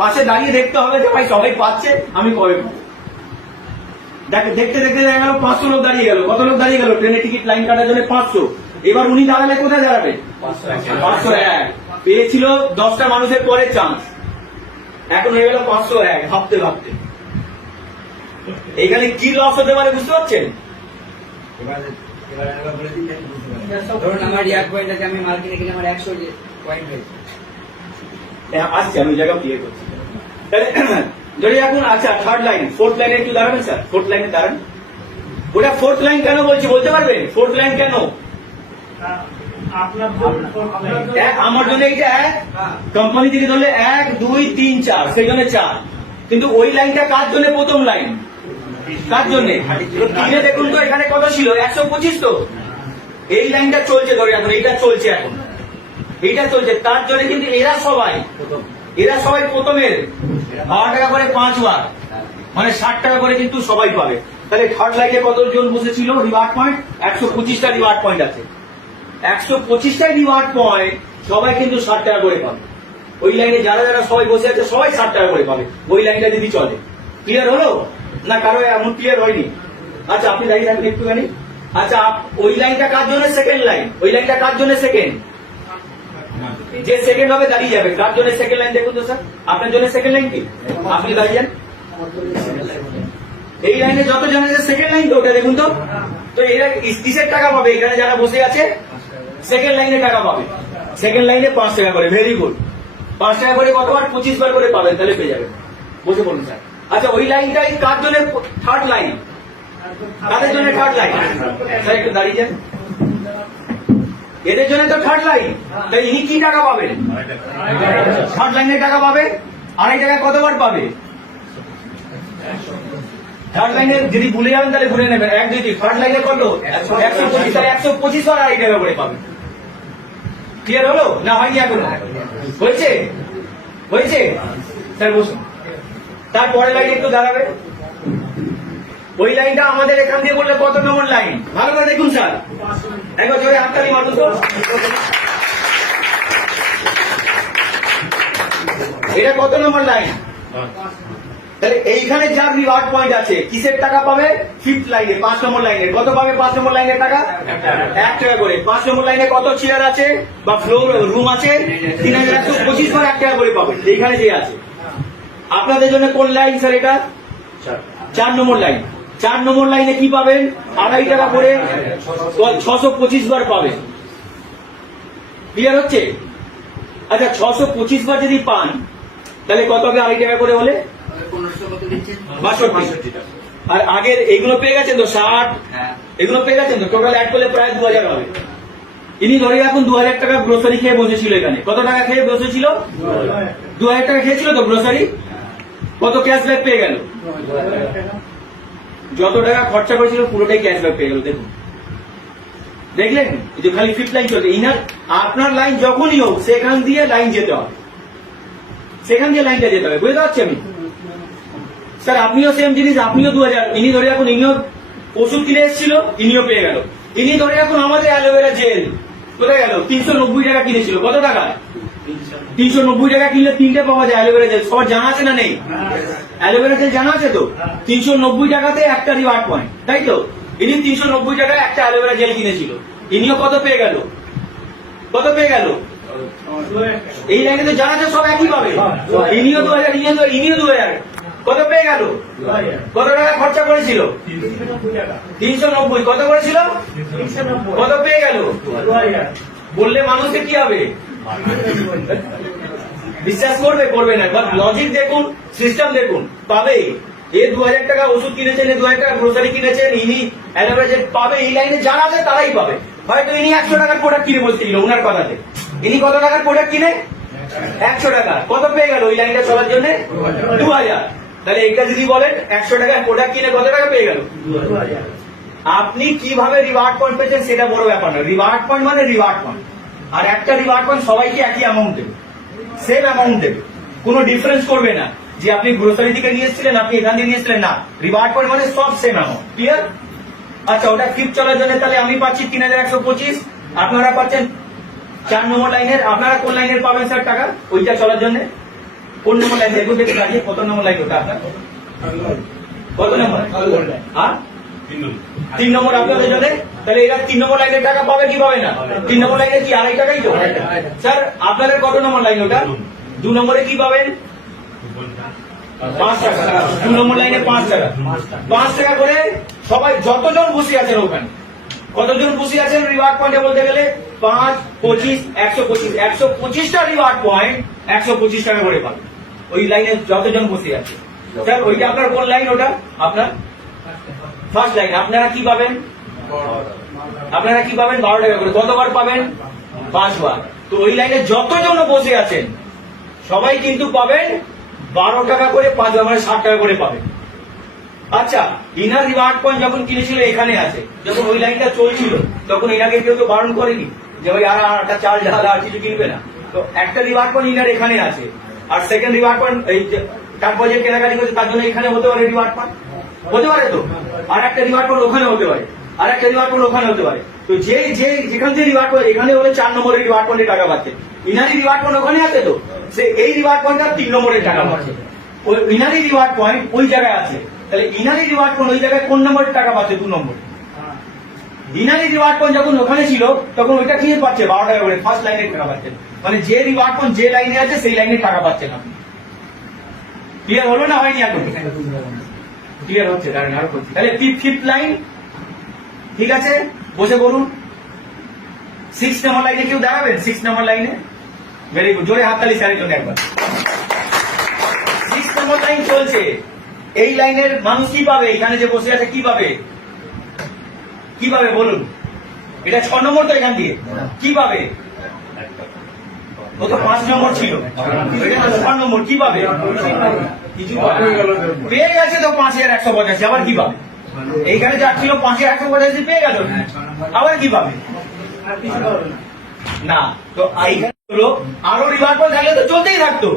পাশে দাঁড়িয়ে দেখতে হবে যে ভাই সবাই পাচ্ছে, আমি কবে পাবো? দেখতে দেখতে দেখা গেল 500 লোক দাঁড়িয়ে গেল। কত লোক দাঁড়িয়ে গেল? ট্রেনের টিকিট লাইন কাটার জন্য 500। এবার উনি দাঁড়ালে কোথায় দাঁড়াবে? 501 পেয়েছিল 10টা মানুষের পরে চান্স, এখন হয়ে গেল 501। ভাবতে ভাবতে এখানে কি লস হতে পারে বুঝতে পারছেন? ধরুন আমার রিয়ার পয়েন্ট আছে, আমি মাল কিনে গেলে আমার 100 পয়েন্ট হয়েছে। আসছে, আমি জায়গা ক্লিয়ার করছি। তাহলে ধরে রাখুন, আচ্ছা থার্ড লাইন, ফোর্থ লাইনে একটু দাঁড়াবেন স্যার, ফোর্থ লাইনে দাঁড়ান। ওটা ফোর্থ লাইন কেন বলছি বলতে পারবেন? ফোর্থ লাইন কেন? আমার জন্য এইটা 1, কোম্পানি থেকে ধরলে 1 2 3 4, সেই জন্য 4। কিন্তু ওই লাইনটা কার জন্য? প্রথম লাইন কার জন্য? দেখুন তো এখানে কত ছিল? 125। তো এই লাইনটা চলছে, ধরে রাখুন এইটা চলছে, এখন এইটা চলছে, তার জন্য কিন্তু এরা সবাই প্রথমের 12 টাকা করে 5 বার মানে 60 টাকা করে কিন্তু সবাই পাবে। তাহলে থার্ড লাইনে কতজন বসেছিল? রিওয়ার্ড পয়েন্ট 125টা রিওয়ার্ড পয়েন্ট আছে, 125টা রিওয়ার্ড পয়েন্ট, সবাই কিন্তু 60 টাকা করে পাবে। ওই লাইনে যারা যারা সবাই বসে আছে সবাই 60 টাকা করে পাবে, ওই লাইনটা যদি চলে। ক্লিয়ার হলো না? কারো এমন ক্লিয়ার হয়নি? আচ্ছা আপনি দাঁড়িয়ে থাকবেন একটুখানি। আচ্ছা ওই লাইনটা কার জন্য সেকেন্ড লাইন? ওই লাইনটা কার জন্য সেকেন্ড? যে সেকেন্ড হবে দাঁড়িয়ে যাবে। কার জন্য সেকেন্ড লাইন দেখুন তো স্যার, আপনার জন্য সেকেন্ড লাইন কি? আপনি দাঁড়িয়ে যান। এই লাইনে যত জন আছে সেকেন্ড লাইন তো, ওটা দেখুন তো। তো এরা কিসের টাকা পাবে? এখানে যারা বসে আছে সেকেন্ড লাইনে টাকা পাবে। সেকেন্ড লাইনে 5 টাকা করে, ভেরি গুড। 5 টাকা করে কতবার? 25 বার করে পাবেন, তাহলে পেয়ে যাবেন। বসে পড়ুন স্যার। আচ্ছা ওই লাইনটাই কার জন্য? Third line. কাদের জন্য থার্ড লাইন? স্যার একটু দাঁড়িয়ে যান। এদের জন্য তো থার্ড লাইন, তাই ইনি কি টাকা পাবেন? থার্ড লাইনে টাকা পাবে। 2.5 টাকা কতবার পাবে? থার্ড লাইনে যদি ভুলে যাবেন তাহলে ভুলে নেবেন, 1 2 3 থার্ড লাইনে কত 125, তাহলে 125 বার আড়াই টাকা করে পাবেন। ক্লিয়ার হলো না হয়নি এখনো? হয়েছে হয়েছে স্যার বসুন। তারপরে লাইন একটু দাঁড়াবে, ওই লাইনটা আমাদের এখান দিয়ে বললে কত নম্বর লাইন ভালো করে দেখুন স্যার, একবার জোরে হাততালি মারুন তো। এটা কত নম্বর লাইন? তাহলে এইখানে যার রিওয়ার্ড পয়েন্ট আছে কিসের টাকা পাবে? 5th লাইনে 5 নম্বর লাইনে কত পাবে? 5 নম্বর লাইনের টাকা 1 টাকা করে। 5 নম্বর লাইনে কত চেয়ার আছে বা ফ্লোর রুম আছে? 3125 বার 1 টাকা করে পাবেন। এইখানে যে আছে আপনাদের জন্য কোন লাইন স্যার? এটা 4 নম্বর লাইন। 4 নম্বর লাইনে কি পাবেন? আড়াই টাকা করে 625 বার পাবেন। ক্লিয়ার হচ্ছে? আচ্ছা 625 বার যদি পান তাহলে কত হবে? আড়াই টাকা করে হলে 1500 কত দিচ্ছেন? 62 টাকা। আর আগের এইগুলো পেয়ে গেছেন তো 60, এগুলো পেয়ে গেছেন তো, টোটাল অ্যাড করলে প্রায় 2000 হবে। ইনি ধরে এখন 2000 টাকা গ্রোসারি খেয়ে বসেছিল এখানে। কত টাকা খেয়ে বসেছিল? 2000 টাকা খেয়েছিল তো গ্রোসারি। কত ক্যাশব্যাক পেয়ে গেল? যত টাকা খরচা করেছিল পুরোটাই ক্যাশব্যাক পেয়ে গেল। দেখুন দেখলেন, এই যে খালি 5th লাইন চলছে। ইনার আপনার লাইন যখনই হোক সেখান দিয়ে লাইন যেতে হবে, সেখান দিয়ে লাইনটা যেতে হবে। বুঝতে পারছি আমি স্যার? আপনিও সেম জিনিস, আপনিও 2000, ইনি ধরে এখন ইনিও ওষুধ কিনে এসেছিল, ইনিও পেয়ে গেল। ইনি ধরে এখন আমাদের অ্যালোভেরা জেল কোথায় গেল? 390 টাকা কিনেছিল। কত টাকা? 390 টাকা কিনলে 3টে পাওয়া যায় অ্যালোভেরা জেল। সবার জানা আছে না নেই? অ্যালোভেরা জেল জানা আছে তো? 390 টাকাতে একটা রিওয়ার্ড পয়েন্ট, তাই তো? ইনি 390 টাকায় একটা অ্যালোভেরা জেল কিনেছিল, ইনিও কত পেয়ে গেল? কত পেয়ে গেল? এই লাইনে তো জানা আছে সব একই পাবে। ইনিও 2000, ইনিও 2000, কত পেয়ে গেল? কত টাকা খরচা করেছিল? 390। কত করেছিল? কত পেয়ে গেল? বললে মানুষকে কি হবে? বিশ্বাস করবে করবে না? লজিক দেখুন, সিস্টেম দেখুন, পাবে। এ 2000 টাকা ওষুধ কিনেছেন, এ 2000 টাকা গ্রোসারি কিনেছেন, ইনি অ্যালোভেরা জেল পাবে। এই লাইনে যারা আছে তারাই পাবে। হয়তো ইনি 100 টাকার প্রোডাক্ট কিনে বলছিল ওনার কথাতে, ইনি কত টাকার প্রোডাক্ট কিনে 100 টাকা। কত পেয়ে গেল ওই লাইনটা চলার জন্য? 2000। তাহলে এটা যদি বলেন 100 টাকার প্রোডাক্ট কিনে কত টাকা পেয়ে গেল? 2000। আপনি কিভাবে রিওয়ার্ড পয়েন্ট পেয়েছেন সেটা বড় ব্যাপার না। রিওয়ার্ড পয়েন্ট মানে রিওয়ার্ড পয়েন্ট, আর একটা রিওয়ার্ড পয়েন্ট সবাইকে একই অ্যামাউন্ট দেবে, সেম অ্যামাউন্ট দেবে, কোনো ডিফারেন্স করবে না যে আপনি গ্রোসারি থেকে নিয়ে এসেছিলেন, আপনি এখান থেকে নিয়ে এসেছিলেন। না, রিওয়ার্ড পয়েন্ট মানে সব সেম অ্যামাউন্ট। ক্লিয়ার? আচ্ছা ওটা 5th চলার জন্য তাহলে আমি পাচ্ছি 3125, আপনারা পাচ্ছেন 4 নম্বর লাইনের। আপনারা কোন লাইনের পাবেন স্যার টাকা ওইটা চলার জন্য? কোন নম্বর লাইন? দেখুন দেখুন কাজে কত নম্বর লাইন ওটা আপনার? কত নম্বর? হ্যাঁ 3 নম্বর আপনাদের জন্য। তাহলে এরা 3 নম্বর লাইনের টাকা পাবে কি পাবে না? 3 নম্বর লাইনে কি আড়াই টাকাই তো স্যার? আপনাদের কত নম্বর লাইন ওটা? 2 নম্বরে কি পাবেন? 5 টাকা। 2 নম্বর লাইনে 5 টাকা। 5 টাকা করে সবাই যতজন বসে আছেন ওখানে, কতজন বসে আছেন রিওয়ার্ড পয়েন্টে বলতে গেলে? 5, 25, 125, 125টা রিওয়ার্ড পয়েন্ট 125 টাকা করে পাবেন ওই লাইনে যতজন বসে আছে। স্যার ওইটা আপনার কোন লাইন? ওটা আপনার ফার্স্ট লাইন। আপনারা কি পাবেন? আপনারা কি পাবেন? 12 টাকা করে। কতবার পাবেন? 5 বার। তো ওই লাইনে যতজন বসে আছেন সবাই কিন্তু পাবেন 12 টাকা করে 5 বার, মানে 60 টাকা করে পাবেন। আচ্ছা ইনার রিওয়ার্ড পয়েন্ট যখন কিনেছিল এখানে আছে, যখন ওই লাইনটা চলছিল তখন এনাকে কেউ তো বারণ করেনি যে ভাই আর একটা চাল ডাল আর কিছু কিনবে না। তো একটা রিওয়ার্ড পয়েন্ট ইনার এখানে আছে, আর সেকেন্ড রিওয়ার্ড পয়েন্ট এই তারপর যে কেনাকাটি করছে তার জন্য এখানে হতে পারে রিওয়ার্ড পয়েন্ট, হতে পারে তো। আর একটা রিওয়ার্ড পয়েন্ট ওখানে হতে পারে, আর একটা রিওয়ার্ড পয়েন্ট ওখানে হতে পারে। তো যেখান থেকে রিওয়ার্ড পয়েন্ট এখানে হলে 4 নম্বরের রিওয়ার্ড পয়েন্টে টাকা পাচ্ছে। ইনারি রিওয়ার্ড পয়েন্ট ওখানে আছে, তো সে এই রিওয়ার্ড পয়েন্টটা 3 নম্বরের টাকা পাচ্ছে। ওই ইনারি রিওয়ার্ড পয়েন্ট ওই জায়গায় আছে, তাহলে ইনারি রিওয়ার্ড পয়েন্ট ওই জায়গায় কোন নম্বরের টাকা পাচ্ছে? 2 নম্বর। ইনারি রিওয়ার্ড পয়েন্ট যখন ওখানে ছিল তখন ওইটা কি পাচ্ছে? 12 টাকা করে ফার্স্ট লাইনের টাকা পাচ্ছেন, মানে যে রিওয়ার্ড পয়েন্ট যে লাইনে আছে সেই লাইনের টাকা পাচ্ছেন আপনি। ক্লিয়ার হলো না হয়নি? এখন ক্লিয়ার হচ্ছে? দাঁড়ান আরো করছি। তাহলে 5th লাইন ঠিক আছে, বসে বলুন। 6 নম্বর লাইনে কেউ দাঁড়াবেন? 6 নম্বর লাইনে ভেরি গুড, জোরে হাততালি স্যারের জন্য একবার। 6 নম্বর লাইন চলছে। এই লাইনের মানুষ কি পাবে? এখানে যে বসে আছে কি পাবে? কি পাবে বলুন? এটা 6 নম্বর তো, এখান দিয়ে কি পাবে? ও তো 5 নম্বর ছিল, এটা 6 নম্বর। কি পাবে? কিছু পাবে না। পেয়ে গেছে তো 5185, আবার কি পাবে? এইখানে যা ছিল 5185 পেয়ে গেল, আবার কি পাবে? না। তো এইখানে হলো আরো রিভার পয়েন্ট থাকলে তো চলতেই থাকতো।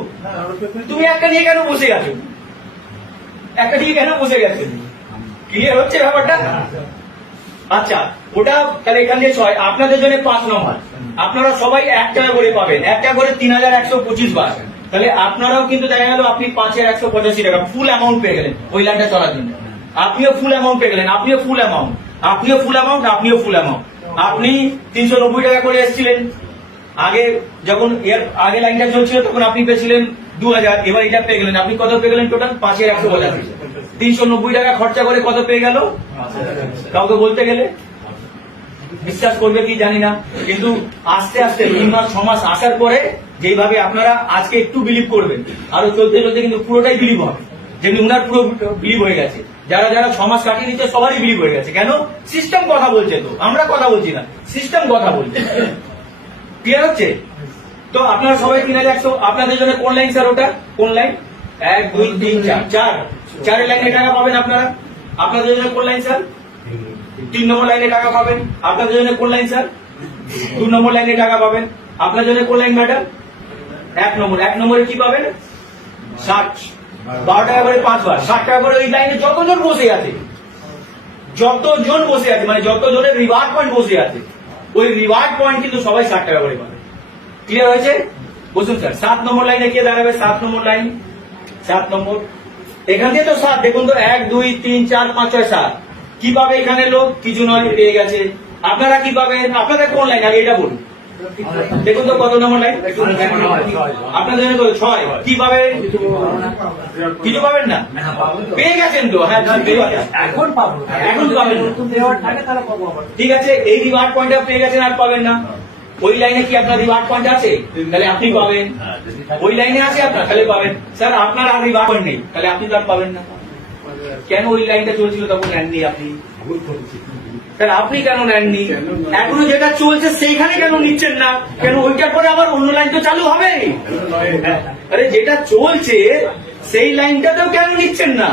তুমি একটা নিয়ে কেন বসে গেছো? একটা নিয়ে কেন বসে গেছো? ক্লিয়ার হচ্ছে ব্যাপারটা? আচ্ছা, ওটা তাহলে এখান দিয়ে 6, আপনাদের জন্য 5 নম্বর। আপনারা সবাই 1 টাকা করে পাবেন, 1 টাকা করে 3125 বার। তাহলে আপনারাও কিন্তু দেখা গেল আপনি 5185 টাকা ফুল অ্যামাউন্ট পেয়ে গেলেন ওই লাইনটা চলার জন্য। আপনিও ফুল অ্যামাউন্ট পেয়ে গেলেন, আপনিও ফুল অ্যামাউন্ট, আপনিও ফুল অ্যামাউন্ট, আপনিও ফুল অ্যামাউন্ট। আপনি 390 টাকা করে এসেছিলেন আগে, যখন এর আগে লাইনটা চলছিল তখন আপনি পেয়েছিলেন 2000, এবার এটা পেয়ে গেলেন। আপনি কত পেয়ে গেলেন টোটাল? 5185। 390 টাকা খরচা করে কত পেয়ে গেল? কাউকে বলতে গেলে বিশ্বাস করবে কি জানি না, কিন্তু আস্তে আস্তে 3 মাস 6 মাস আসার পরে যেভাবে আপনারা আজকে একটু বিলিভ করবেন, আরো চলতে চলতে কিন্তু পুরোটাই বিলিভ হবে। যেমনি উনার পুরো বিলিভ হয়ে গেছে, যারা যারা 6 মাস কাটিয়ে দিচ্ছে সবারই বিলিভ হয়ে গেছে। কেন? সিস্টেম কথা বলছে, তো আমরা কথা বলছি না, সিস্টেম কথা বলছে। ক্লিয়ার হচ্ছে? তো আপনারা সবাই 3100। আপনাদের জন্য কোন লাইন স্যার ওটা? কোন লাইন? 1 2 3 4 চারের লাইনে টাকা পাবেন আপনারা। আপনাদের জন্য কোন লাইন স্যার? 3 নম্বর লাইনে টাকা পাবেন। আপনাদের জন্য কোন লাইন স্যার? 2 নম্বর লাইনে টাকা পাবেন। আপনার জন্য কোন লাইন ম্যাডাম? 1 নম্বর। 1 নম্বরে কি পাবেন? 60, 12 টাকা করে 5 বার, 60 টাকা করে। ওই লাইনে যতজন বসে আছে, যতজন বসে আছে, মানে যতজনের রিওয়ার্ড পয়েন্ট বসে আছে, ওই রিওয়ার্ড পয়েন্ট কিন্তু সবাই 60 টাকা করে পাবে। ক্লিয়ার হয়েছে? বসুন স্যার। 7 নম্বর লাইনে কে দাঁড়াবে? 7 নম্বর লাইন, 7 নম্বর। এখান দিয়ে তো 7, দেখুন তো 1 2 3 4 5 6 7। কি পাবে এখানে লোক? কিছু নয়, পেয়ে গেছে। আপনারা কি পাবেন? আপনাদের কোন লাইন আগে এটা বলুন। দেখুন তো কত নম্বর লাইন? আপনাদের জন্য 6। কি পাবেন? কিছু পাবেন না, পেয়ে গেছেন তো। হ্যাঁ, এখন পাবেন, এখন পাবেন না। ঠিক আছে, এই রিওয়ার্ড পয়েন্টটা পেয়ে গেছেন, আর পাবেন না। ওই লাইনে কি আপনার রিওয়ার্ড পয়েন্ট আছে? তাহলে আপনি পাবেন। ওই লাইনে আছে আপনার, তাহলে পাবেন। স্যার আপনার আর রিওয়ার্ড পয়েন্ট নেই, তাহলে আপনি তো আর পাবেন না। কেন? ওই লাইনটা চলছিল তখন নেননি আপনি। স্যার আপনি কেন নেননি? এখনো যেটা চলছে সেইখানে কেন নিচ্ছেন না? কেন? ওইটার পরে আবার অন্য লাইন তো চালু হবে। আরে যেটা চলছে সেই লাইনটাতেও কেন নিচ্ছেন না?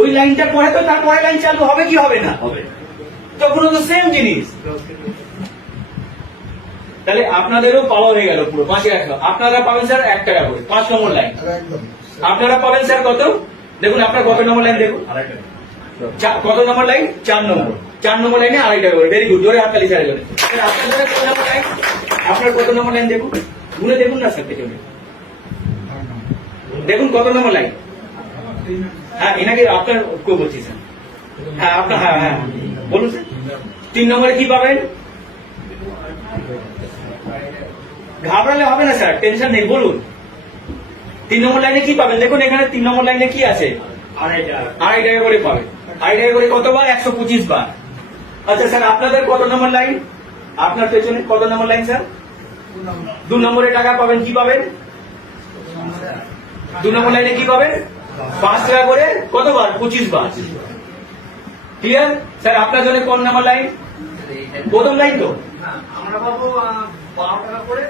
ওই লাইনটার পরে তো তারপরে লাইন চালু হবে কি হবে না? তখনও তো সেম জিনিস। তাহলে আপনাদেরও পাওয়া হয়ে গেল পুরো 5 আপনারা পাবেন স্যার 1 টাকা করে 5 নম্বর লাইন। আপনারা পাবেন স্যার কত? দেখুন আপনার কত নম্বর লাইন দেখুন। কত নম্বর লাইন? 4 নম্বর। 4 নম্বর লাইনে 2.5 টাকা করে। ভেরি গুড, জোরে হাততালি স্যারের জন্য। আপনার জন্য কত নম্বর লাইন? আপনার কত নম্বর লাইন দেখুন, ঘুরে দেখুন না স্যার পেছনে। দেখুন কত নম্বর লাইন। হ্যাঁ, এনাকে আপনার কেউ বলছি স্যার। হ্যাঁ আপনার, হ্যাঁ হ্যাঁ বলুন স্যার। 3 নম্বরে কি পাবেন? ঘাবড়ালে হবে না স্যার, টেনশন নেই, বলুন। 3 নম্বর লাইনে কি পাবেন? দেখুন এখানে 3 নম্বর লাইনে কি আছে? 2.5 টাকা করে পাবেন। 2.5 টাকা করে কতবার? 125 বার। আচ্ছা স্যার আপনাদের কত নম্বর লাইন? আপনার পেছনে কত নম্বর লাইন স্যার? 2 নম্বরে টাকা পাবেন। কি পাবেন? 2 নম্বর লাইনে কি পাবেন? 5 টাকা করে কতবার? 25 বার। ক্লিয়ার? স্যার আপনার জন্য কোন নম্বর লাইন? প্রথম লাইন তো আমরা পাবো 12 টাকা করে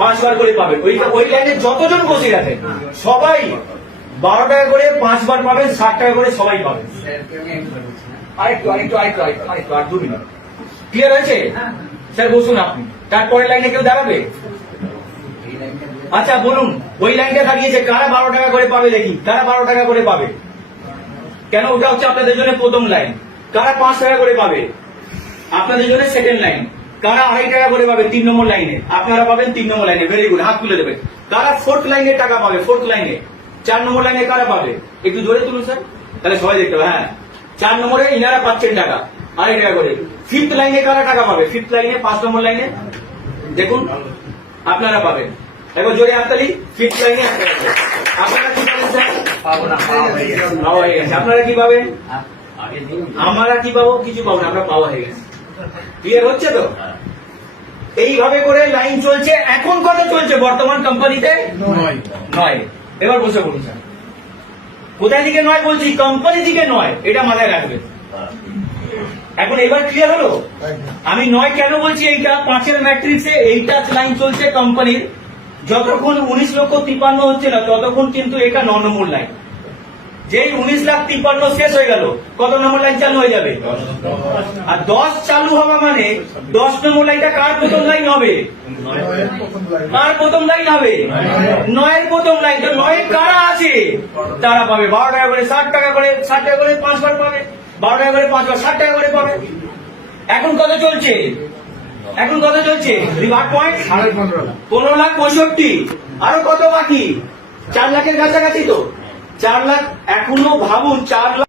5 বার করে পাবেন। ওই লাইনে যতজন বসে আছেন সবাই 12 টাকা করে 5 বার পাবেন, 60 টাকা করে সবাই পাবেন। আরেকটু আর 2 মিনিট। ক্লিয়ার হয়েছে? স্যার বসুন আপনি। তারপরের লাইনে কেউ দাঁড়াবে? আচ্ছা বলুন, ওই লাইনটা দাঁড়িয়েছে, কারা 12 টাকা করে পাবে দেখি? কারা 12 টাকা করে পাবে? কেন? ওটা হচ্ছে আপনাদের জন্য প্রথম লাইন। কারা 5 টাকা করে পাবে? আপনাদের জন্য সেকেন্ড লাইন। কারা 2.5 টাকা করে পাবে? 3 নম্বর লাইনে। আপনারা পাবেন 3 নম্বর লাইনে। ভেরি গুড, হাত তুলে দেবেন। কারা 4th লাইনে টাকা পাবে? 4th লাইনে। 4 নম্বর লাইনে কারা পাবে? একটু জোরে তুলুন স্যার, তাহলে সবাই দেখতে হবে। হ্যাঁ, 4 নম্বরে ইনারা পাচ্ছেন টাকা 2.5 টাকা করে। 5th লাইনে কারা টাকা পাবে? 5th লাইনে, 5 নম্বর লাইনে দেখুন আপনারা পাবেন। এখন জোরে হাততালি। 5th লাইনে আপনারা কি পাবেন স্যার? পাবো না, পাওয়া হয়ে গেছে। আপনারা কি পাবেন? আমরা কি পাবো? কিছু পাবো না, আমরা পাওয়া হয়ে গেছে। ক্লিয়ার হচ্ছে তো? এইভাবে করে লাইন চলছে। এখন কত চলছে বর্তমান কোম্পানিতে? 9। এবার বসে বলুন স্যার, কোথায় দিকে 9 বলছি? কোম্পানি দিকে 9, এটা মাথায় রাখবেন। এখন এবার ক্লিয়ার হলো? আমি 9 কেন বলছি? এইটা 5-এর ম্যাট্রিক্সে এইটা লাইন চলছে কোম্পানির, যতক্ষণ 19,53,000 হচ্ছে না ততক্ষণ কিন্তু এটা 9 নম্বর লাইন। যেই 19,53,000 শেষ হয়ে গেল, কত নম্বর লাইন চালু হয়ে যাবে? আর 10 চালু হওয়া মানে 10 নম্বর লাইনটা কার প্রথম লাইন হবে? কার প্রথম লাইন হবে? 9 প্রথম লাইন। তো 9 কারা আছে তারা পাবে 12 টাকা করে, 60 টাকা করে, 60 টাকা করে 5 বার পাবে, 12 টাকা করে 5 বার 60 টাকা করে পাবে। এখন কত চলছে? এখন কত চলছে? 8 পয়েন্ট 15,65,000। আরো কত বাকি? 4 লাখের কাছাকাছি তো। 4 লাখ এখনো ভাবুন, 4 লাখ